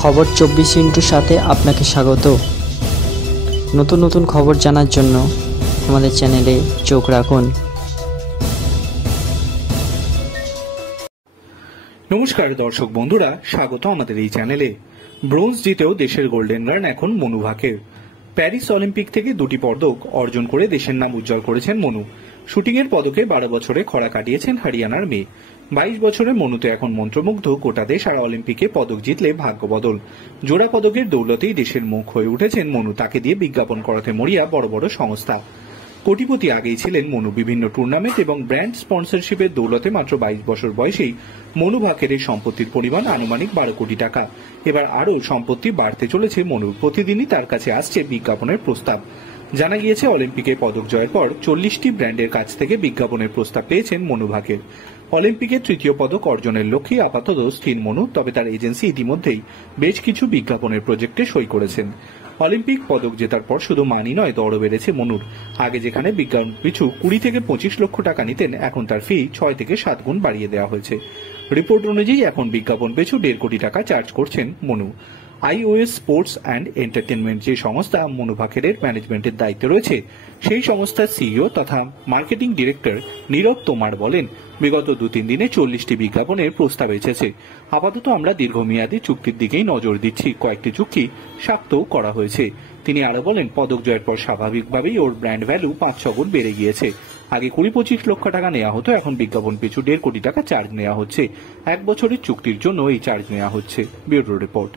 খবর 24 সাথে আপনাকে স্বাগত। নতুন নতুন খবর জানার জন্য আমাদের চ্যানেলে চোখ রাখুন। নমস্কার দর্শক বন্ধুরা, স্বাগত আমাদের এই চ্যানেলে। ব্রোঞ্জ জিতেও দেশের গোল্ডেন রান এখন মনু ভাকের। প্যারিস অলিম্পিক থেকে 2টি পদক অর্জন করে দেশের নাম উজ্জ্বল করেছেন মনু। শুটিংয়ের পদকে 12 বছরে খরা কাটিয়েছেন হরিয়ানার মেয়ে। 22 বছরের মনুতে এখন মন্ত্রমুগ্ধ গোটা দেশ, আর অলিম্পিকে পদক জিতলে ভাগ্য বদল। জোড়া পদকের দৌলতেই দেশের মুখ হয়ে উঠেছেন মনু। তাকে দিয়ে বিজ্ঞাপন করাতে মরিয়া বড় বড় সংস্থা। কোটিপতি আগেই ছিলেন মনু। বিভিন্ন টুর্নামেন্ট এবং ব্র্যান্ড স্পন্সরশিপের দৌলতে মাত্র 22 বছর বয়সেই মনু ভাকের সম্পত্তির পরিমাণ আনুমানিক 12 কোটি টাকা। এবার আরও সম্পত্তি বাড়তে চলেছে মনুর। প্রতিদিনই তার কাছে আসছে বিজ্ঞাপনের প্রস্তাব। জানা গিয়েছে, অলিম্পিকে পদক জয়ের পর 40টি ব্র্যান্ডের কাছ থেকে বিজ্ঞাপনের প্রস্তাব পেয়েছেন মনু ভাকের। অলিম্পিকের 3য় পদক অর্জনের লক্ষ্যে আপাতত স্থির মনু, তবে তার এজেন্সি ইতিমধ্যেই বেশ কিছু বিজ্ঞাপনের প্রজেক্টে সই করেছেন। অলিম্পিক পদক জেতার পর শুধু মানই নয়, দরও বেড়েছে মনুর। আগে যেখানে বিজ্ঞাপন পিছু 20 থেকে 25 লক্ষ টাকা নিতেন, এখন তার ফি 6 থেকে 7 গুণ বাড়িয়ে দেওয়া হয়েছে। রিপোর্ট অনুযায়ী এখন বিজ্ঞাপন পিছু 1.5 কোটি টাকা চার্জ করছেন Manu. IOS sports and entertainment যে সংস্থা মনু ভাকের ম্যানেজমেন্টের দায়িত্বে রয়েছে, সেই সংস্থার সিইও তথা মার্কেটিং ডিরেক্টর নীরব তোমার বলেন, বিগত 2-3 দিনে 40টি বিজ্ঞাপনের প্রস্তাব এসেছে। আপাতত আমরা দীর্ঘমেয়াদী চুক্তির দিকেই নজর দিচ্ছি। কয়েকটি চুক্তি স্বাক্ষরও করা হয়েছে। তিনি আরো বলেন, পদক জয়ের পর স্বাভাবিকভাবেই ওর ব্র্যান্ড ভ্যালু 5-6 গুণ বেড়ে গিয়েছে। আগে 20-25 লক্ষ টাকা নেওয়া হতো, এখন বিজ্ঞাপন পিছু 1.5 কোটি টাকা চার্জ নেওয়া হচ্ছে। 1 বছরের চুক্তির জন্য এই চার্জ নেওয়া হচ্ছে। Bureau report.